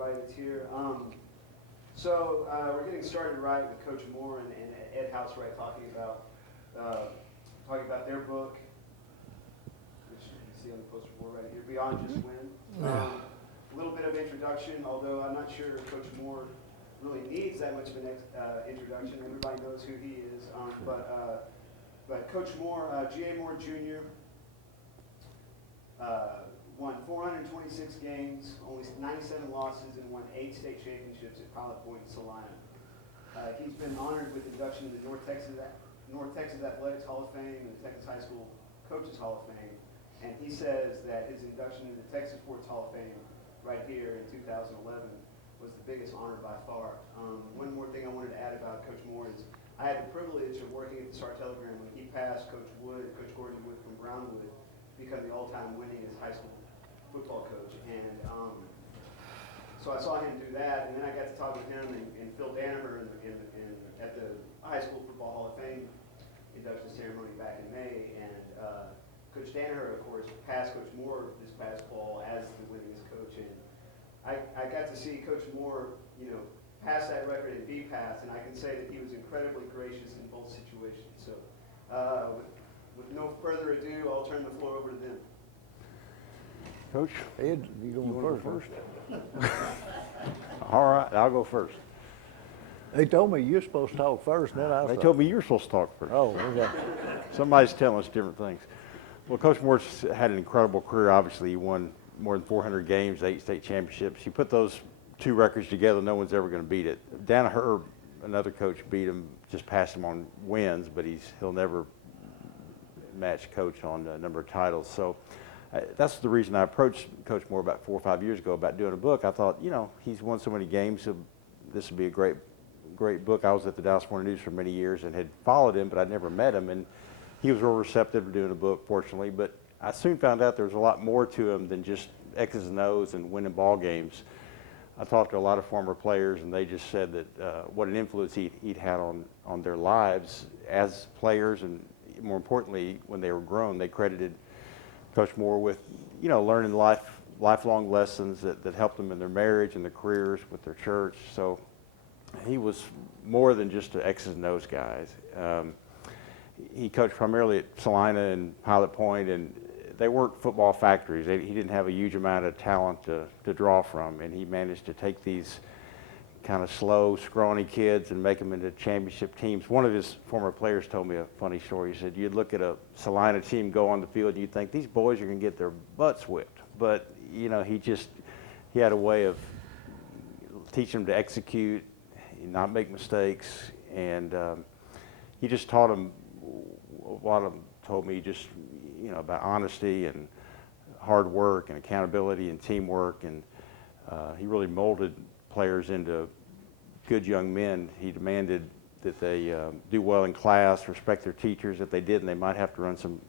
everybody that's here. So we're getting started right with Coach Moore and Ed Housewright talking about their book, which you can see on the poster board right here, Beyond Just Win. A little bit of introduction, although I'm not sure Coach Moore really needs that much of an introduction. Everybody knows who he is. But Coach Moore, G.A. Moore Jr., won 426 games, only 97 losses, and won 8 state championships at Pilot Point, Salina. He's been honored with induction in the North Texas Athletics Hall of Fame and the Texas High School Coaches Hall of Fame. And he says that his induction in the Texas Sports Hall of Fame right here in 2011 was the biggest honor by far. One more thing I wanted to add about Coach Moore is I had the privilege of working at the Star-Telegram when he passed Coach Gordon Wood from Brownwood, become the all-time winningest high school football coach. And so I saw him do that, and then I got to talk with him and Phil Danaher at the High School Football Hall of Fame induction ceremony back in May. And Coach Danaher, of course, passed Coach Moore this past fall as the winningest coach. And I got to see Coach Moore, pass that record and be passed, and I can say that he was incredibly gracious in both situations. So with no further ado, I'll turn the floor over to them. Coach, Ed, you going first? All right, I'll go first. They told me you're supposed to talk first, then I They told me you're supposed to talk first. Oh, okay. Somebody's telling us different things. Well, Coach Moore's had an incredible career. Obviously, he won more than 400 games, 8 state championships. You put those 2 records together, no one's ever going to beat it. Danaher, another coach, beat him, just passed him on wins, but he'll never match Coach on a number of titles. So that's the reason I approached Coach Moore about 4 or 5 years ago about doing a book. I thought, he's won so many games, so this would be a great book. I was at the Dallas Morning News for many years and had followed him, but I'd never met him, and he was real receptive to doing a book, fortunately. But I soon found out there was a lot more to him than just X's and O's and winning ball games. I talked to a lot of former players, and they just said that what an influence he'd had on their lives as players, and more importantly, when they were grown, they credited Coach Moore with, learning lifelong lessons that helped them in their marriage and their careers with their church. So he was more than just an X's and O's guy. He coached primarily at Salina and Pilot Point, and they weren't football factories. He didn't have a huge amount of talent to draw from, and he managed to take these kind of slow, scrawny kids and make them into championship teams. One of his former players told me a funny story. He said, you'd look at a Salina team go on the field, and you'd think, these boys are going to get their butts whipped. But, he had a way of teaching them to execute, not make mistakes, and he just taught them, a lot of them told me just, about honesty and hard work and accountability and teamwork, and he really molded players into good young men. He demanded that they do well in class, respect their teachers. If they didn't, they might have to run some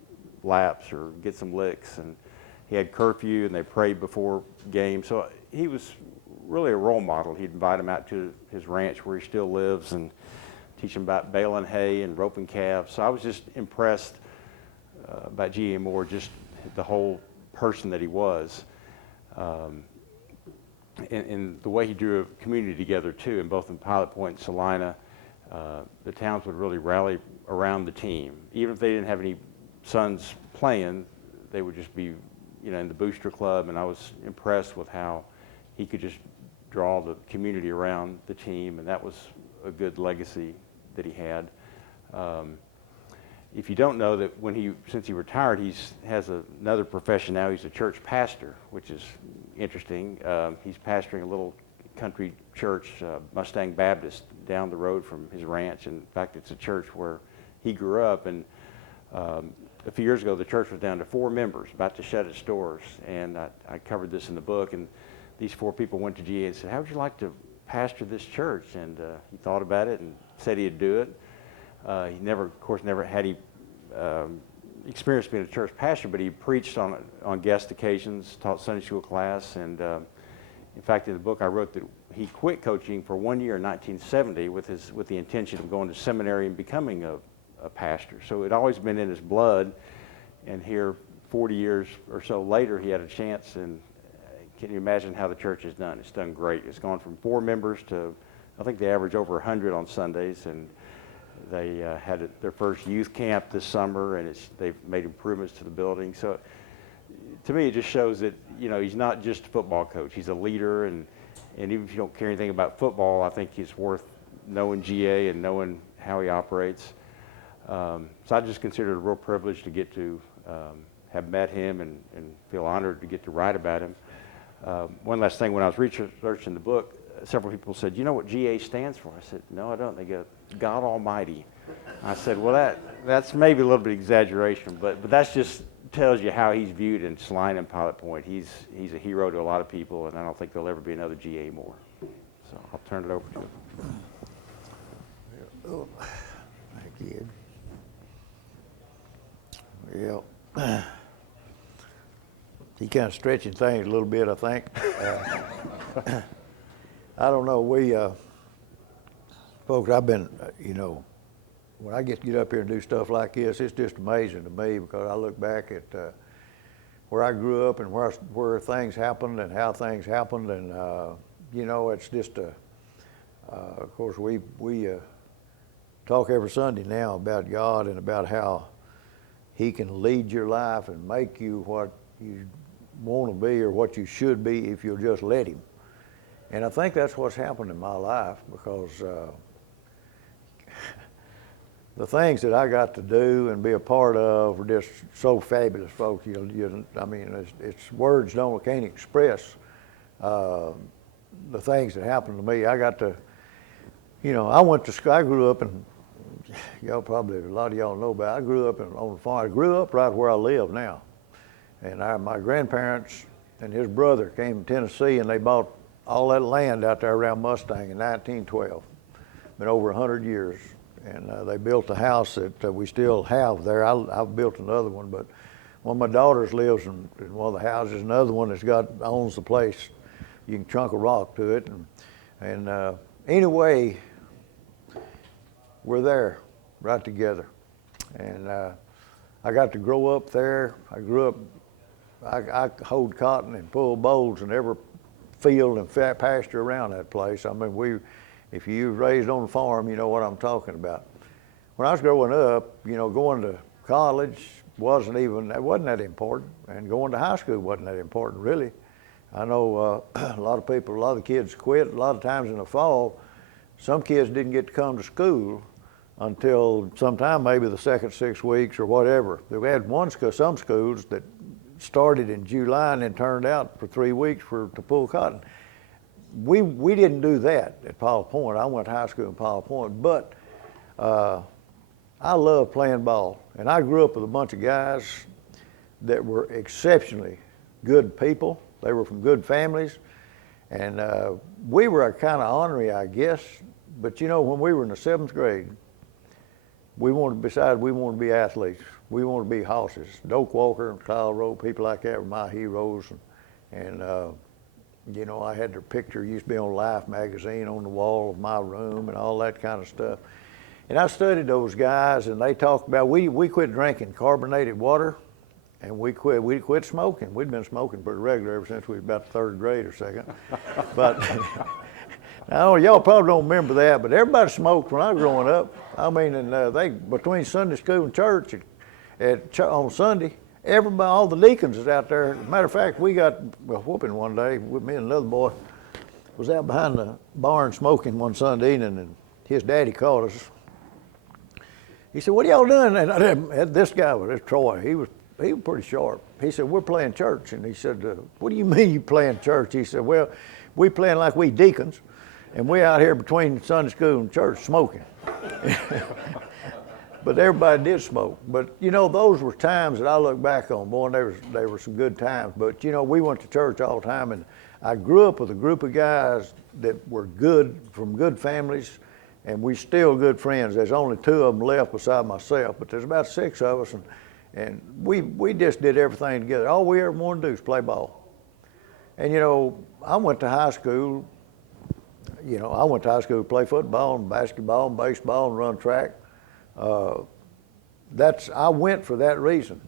laps or get some licks. And he had curfew, and they prayed before games. So he was really a role model. He'd invite them out to his ranch where he still lives and teach them about baling hay and roping calves. So I was just impressed about G.A. Moore, just the whole person that he was. And the way he drew a community together, too, in both in Pilot Point and Salina. The towns would really rally around the team. Even if they didn't have any sons playing, they would just be, in the booster club, and I was impressed with how he could just draw the community around the team, and that was a good legacy that he had. If you don't know that since he retired, he has another profession now. He's a church pastor, which is interesting. He's pastoring a little country church, Mustang Baptist, down the road from his ranch. In fact, it's a church where he grew up. And a few years ago, the church was down to 4 members, about to shut its doors. And I covered this in the book. And these 4 people went to GA and said, how would you like to pastor this church? And he thought about it and said he'd do it. He never had experience being a church pastor, but he preached on guest occasions, taught Sunday school class, and in fact, in the book I wrote that he quit coaching for 1 year in 1970 with the intention of going to seminary and becoming a pastor. So it had always been in his blood, and here 40 years or so later, he had a chance and can you imagine how the church has done? It's done great. It's gone from 4 members to, I think they average over 100 on Sundays, and they had their first youth camp this summer, and they've made improvements to the building. So to me, it just shows that, you know, he's not just a football coach. He's a leader, and even if you don't care anything about football, I think it's worth knowing GA and knowing how he operates. So I just consider it a real privilege to get to have met him and feel honored to get to write about him. One last thing, when I was researching the book, several people said, "You know what GA stands for?" I said, "No, I don't." They go, "God Almighty." I said, "Well, that's maybe a little bit exaggeration, but that's just tells you how he's viewed in Salina and Pilot Point. He's a hero to a lot of people, and I don't think there'll ever be another GA more." So I'll turn it over to him. Oh, thank you. Yeah. He kind of stretching things a little bit, I think. I don't know. Folks, I've been, you know, when I get up here and do stuff like this, it's just amazing to me because I look back at where I grew up and where things happened and how things happened, and you know, it's just of course we talk every Sunday now about God and about how He can lead your life and make you what you want to be or what you should be if you'll just let Him. And I think that's what's happened in my life, because the things that I got to do and be a part of were just so fabulous, folks. I mean, it's words can't express the things that happened to me. I got to, you know, I grew up in, y'all probably, a lot of y'all know about it. I grew up on a farm. I grew up right where I live now. And my grandparents and his brother came to Tennessee, and they bought all that land out there around Mustang in 1912. Been over 100 years. And they built a house that we still have there. I've built another one, but one of my daughters lives in one of the houses. Another one owns the place. You can chunk a rock to it. And anyway, we're there right together. And I got to grow up there. I hoed cotton and pulled bolls in every field and pasture around that place. I mean, if you were raised on a farm, you know what I'm talking about. When I was growing up, you know, going to college wasn't that important, and going to high school wasn't that important, really. I know a lot of the kids quit. A lot of times in the fall, some kids didn't get to come to school until sometime maybe the second 6 weeks or whatever. We had some schools that started in July and then turned out for 3 weeks to pull cotton. We didn't do that at Pilot Point. I went to high school in Pilot Point, but I love playing ball. And I grew up with a bunch of guys that were exceptionally good people. They were from good families. And we were kind of ornery, I guess. But you know, when we were in the 7th grade, we wanted to be athletes. We wanted to be horses. Doak Walker and Kyle Rowe, people like that were my heroes. And you know, I had their picture, used to be on Life magazine on the wall of my room and all that kind of stuff. And I studied those guys, and they talked about, we quit drinking carbonated water, and we quit smoking. We'd been smoking pretty regular ever since we was about the 3rd grade or 2nd. But now, y'all probably don't remember that, but everybody smoked when I was growing up. I mean, and between Sunday school and church on Sunday, everybody, all the deacons is out there. As a matter of fact, we got a whooping one day with me and another boy. Was out behind the barn smoking one Sunday evening, and his daddy called us. He said, "What are y'all doing?" And this guy was Troy. He was pretty sharp. He said, "We're playing church." And he said, "What do you mean you playing church?" He said, "Well, we playing like we deacons, and we out here between Sunday school and church smoking." But everybody did smoke. But you know, those were times that I look back on. Boy, they were some good times. But you know, we went to church all the time, and I grew up with a group of guys that were good, from good families, and we still good friends. There's only 2 of them left beside myself, but there's about 6 of us, and we just did everything together. All we ever wanted to do is play ball. And you know, I went to high school. You know, I went to high school to play football and basketball and baseball and run track. I went for that reason.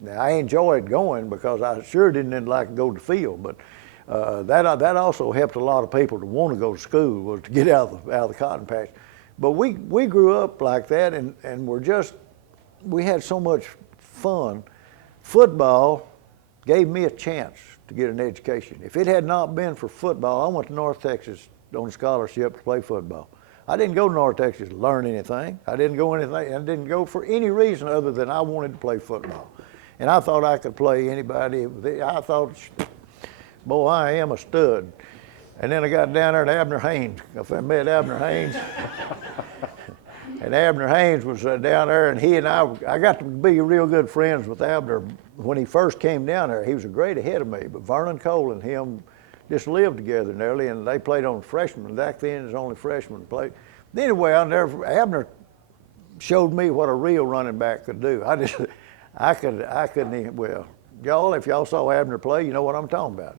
Now, I enjoyed going because I sure didn't like to go to the field, but That also helped a lot of people to want to go to school, was to get out of the cotton patch. But we grew up like that, and we had so much fun. Football gave me a chance to get an education. If it had not been for football, I went to North Texas on a scholarship to play football. I didn't go to North Texas to learn anything. I didn't go for any reason other than I wanted to play football. And I thought I could play anybody. I thought, boy, I am a stud. And then I got down there to Abner Haynes. I met Abner Haynes. And Abner Haynes was down there, and he and I got to be real good friends with Abner. When he first came down there, he was a grade ahead of me, but Vernon Cole and him just lived together nearly, and they played on freshmen. Back then, it was only freshmen played. Anyway, Abner showed me what a real running back could do. I couldn't even, well, y'all, if y'all saw Abner play, you know what I'm talking about.